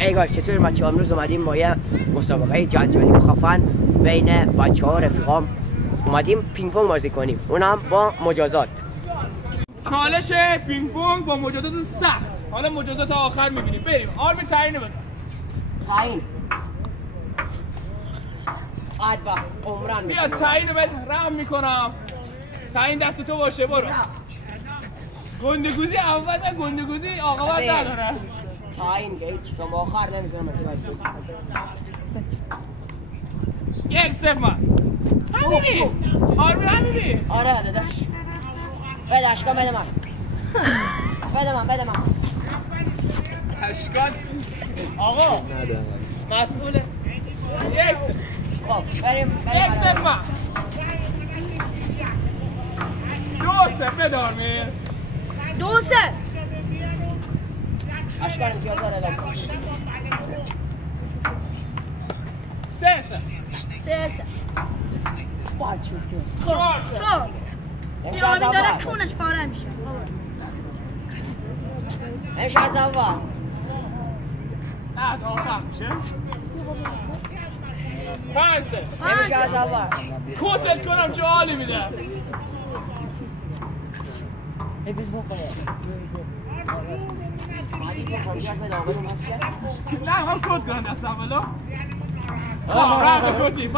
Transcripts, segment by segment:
ایگار چطور بچه‌ها امروز اومدیم با یه مسابقه جنجالی و خفن بین بچه‌ها رفیقام اومدیم پینگ پونگ بازی کنیم، اونم با مجازات. چالش پینگ پونگ با مجازات سخت. حالا مجازات آخر می‌بینیم. بریم. آرمین تعیین بزن. تعیین. عدبا عمران بیا تعیین بده. رحم میکنم. تعیین دست تو باشه برو. گندگوزی اول و گندگوزی عاقبت نداره. تعیین که هیچ تا آخر نمیذارم متوجه. 1-0 من. همینی. آرمین همینی. آره داداش. بده اشکان بده من. بده من. اشکان آقا مسئوله. 1-0. خب بریم 1-0 من. 2-0 بده آرمین. 2-0. اشکان امتیاز داره لگه. 3-0. باید شد که 4. این آرمین داره کونش پاره میشه. نمیشه از اول. نه از آخر میشه. 5-0. نمیشه از اول. کتت کنم چه حالی میده. ای بیز بخوره. نه هم کت کنم دست اولو. رفت کتی 5-1.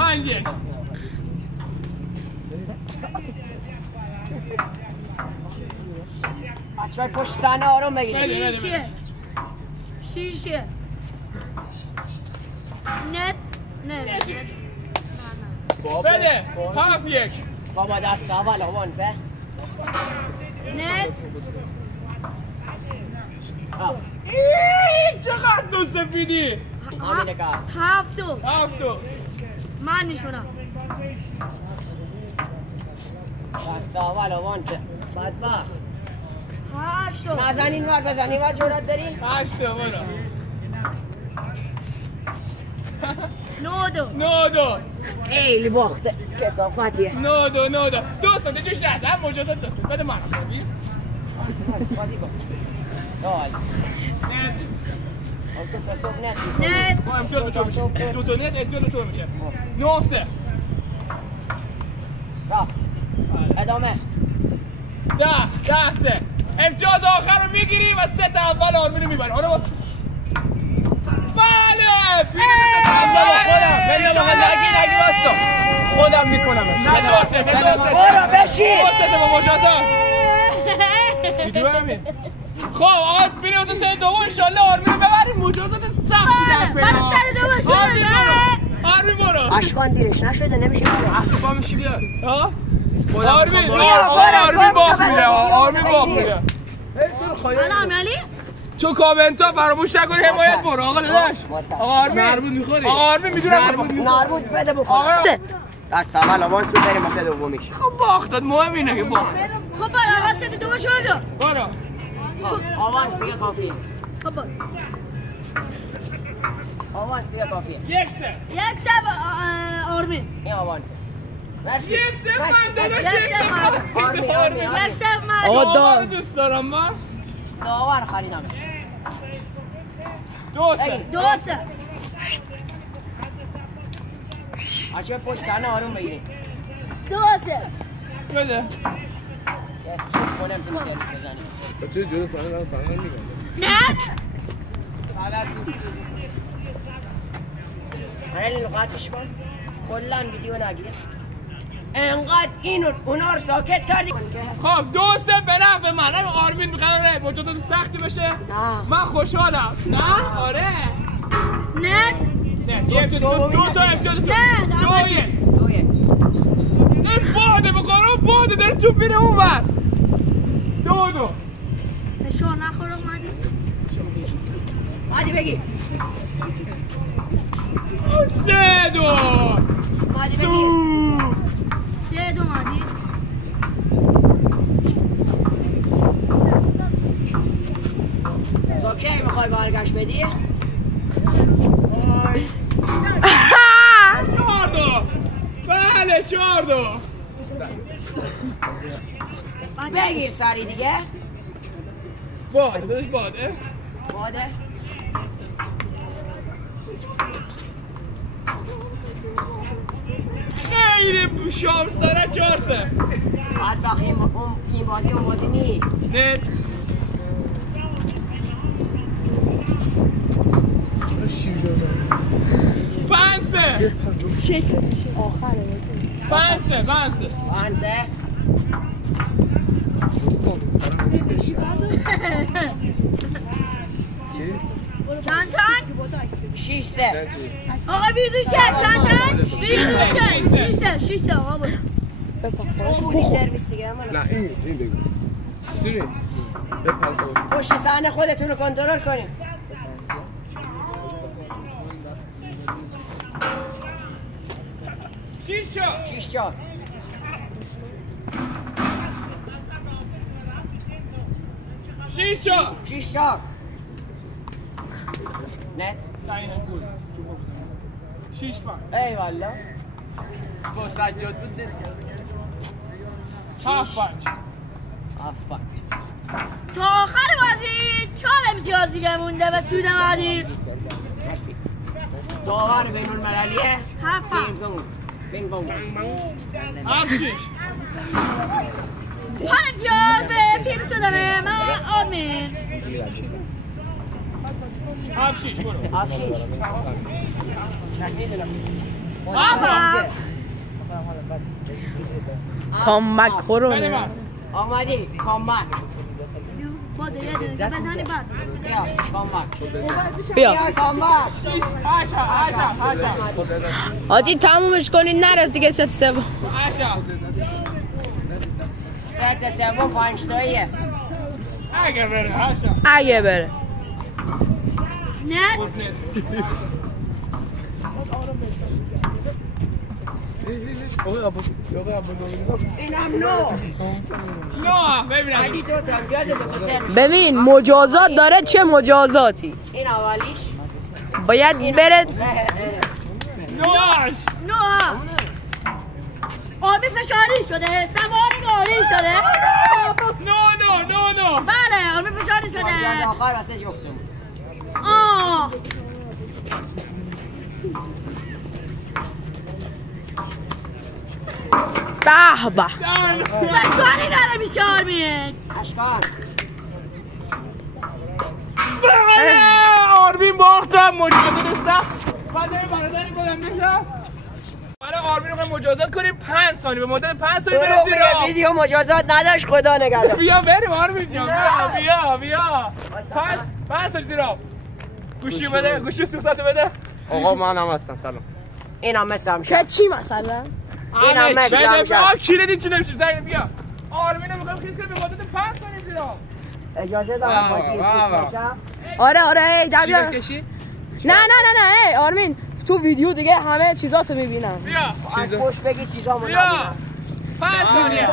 بچه های پشت صحنه آروم بگیرید. شیشه نت بده 7-1. بابا دست اول آوانزه نت چقدر تو سفیدی. همینه که هست 7-2 من میشونم. دست اول آوانزه بدبخت 8-2 نزن این ور بزن این ور جورت داری؟ 8 برو. 9-2 خیلی باخته کسافتیه 9-2 دوستان دیگه شد هم مجازات دوستان بده من بازی کن دال نت تو تا صبح نت نت امتیاز به تو میشه. 2 تا نت امتیاز به تو میشه. 9-3. ادامه 10-3. امتیاز آخر رو میگیری و 3 تا اول آرمین رو میبری. آره بله پیش خودم میکنمش. برو بشین با مجازات ویدیو همین. خب آقا بریم واسه سر دوم انشالله آرمین رو ببریم. مجازات سختی در من سر دو باشه. آرمین برو. اشکان دیرش نشده نمیشه با میشی بیار. آرمین باخت میره. آرمین باخت میره. من عملی تو کامنت ها فراموش نکنی حمایت برو آقا داداش. آقا آرمین مربوط میخوری؟ آقا آرمین میدونم نربود بده بخور آقا دست اول آوانس بود بریم واسه دومیش. خب باختت مهم اینه که باخت. خب برای سر دو باشه برو. آوانس دیگه کافیه. خب برو آوانس دیگه کافیه. 1-0 آرمین این آوانسه. مرسی 1-0 من داداش. آرمین 1-0 من آقا داور دوست دارم من. داور خریدم 2-0 بچه پشت صحنه آروم بگیرید 2-0 بده. کنم تو سرش بزنیم بچه جلو صحنه میگم نت هنه لغتش کن کلن ویدیو نگیر انقدر اینو اونا رو ساکت کردی خب 2-0 به نفع من. آرمین میخواره مجازات سختی بشه. من خوشحالم. نه آره نت نه یه دو تا امتیاز تو 2-1 این باده بخوره باده داره توپ میره اون ور 3-2 فشار نخورم مادی بگی 3-2 مادی بگی 3-2 مادی تو کی میخوای برگشت بدی؟ 4-2 بله 4-2 بگیر سری دیگه باده باده شام سره 4-3 بدبخت این بازی نیست. نت 5-3 چند 6-3 آقا بیدو چند 6 آقا بود سرویس دیگه نه این بگو سیری بپرد پشت صحنه خودتون رو کنترل کنید. شیش چهار نت گل 6-5 ای والا با سجاد بود دل 7-5 تا آخر بازی 4 امتیاز دیگه مونده و سود مدیر داور بین المللیه 7 بینگ بونگ 7-6 5 امتیاز به پیر شدمه من آرمین 7-6 برو 7 کامبک خورونه آمدی کامبک باز یه دونه بزنی بعد بیا کامبک بیا کامبک 8 حاجی تمومش کنید نره دیگه 3-3 ست سوم 5 تاییه اگر بره 8 اگه بره نت اینم نو ببینم علی 2 تا امتیاز 2 تا سرویس. ببین مجازات داره چه مجازاتی این اولیش باید بره 9 نو آبی فشاری شده سواری گاری شده نه بله آبی فشاری از شده آخر واسه جفتم به به فشاری داره میشه آرمین اشکان آرمین باختم مجازات سخت خواهد برادری کنم بشه برای آرمین رو مجازات کنیم 5 ثانیه به مدت 5 ثانیه دروغ برسیم میگه ویدیو مجازات نداشت خدا نگهدار. بیا بریم آرمین جان بیا 5 ثانیه زیرا گوشی بده گوشی سوختاتو بده آقا منم هستم سلام اینم مثل که چی مثلا اینم مثل بده کلیدی چی نمیشه زنگ بیا آرمین رو میخوام خیز کنیم به مدت 5 ثانیه زیرا اجازه دارم بازی باشم. آره ای دبیر بکشی نه ای آرمین تو ویدیو دیگه همه چیزاتو میبینم بیا از پشت بگی چیزامو بیا نبینم 5 ثانیه 5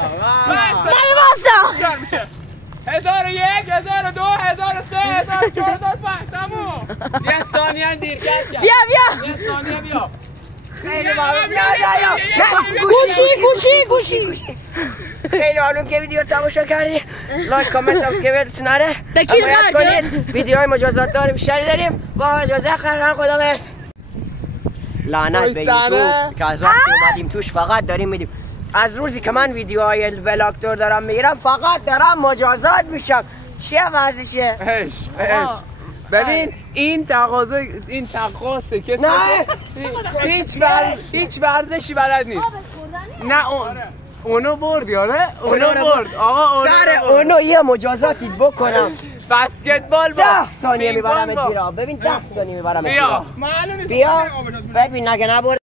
ثانیه میشه 1001 1002 1003 1004 1005 تموم یه ثانیه دیر کرد بیا یه ثانیه بیا خیلی ممنون. گوشی خیلی ممنون که ویدیو رو تماشا کردید. لایک کامنت سابسکرایب نره. بکیر حمایت کنید. ویدیوهای مجازات داریم بیشتری داریم. با اجازه خیلی خدا برس. لعنت به یوتیوب که از وقتی اومدیم توش فقط داریم میدیم. از روزی که من ویدیوهای ولاگتور دارم میگیرم فقط دارم مجازات میشم. چیه وضعشه؟ عشق ببین این تقاضا کسی هیچ ورزشی بلد نیست نه اونو بردی آره اونو برد آقا سر اونو یه مجازاتی بکنم بسکتبال 10 ثانیه میبرم زیرا. ببین 10 ثانیه میبرم زیرا. بیا ببین نگه نبرد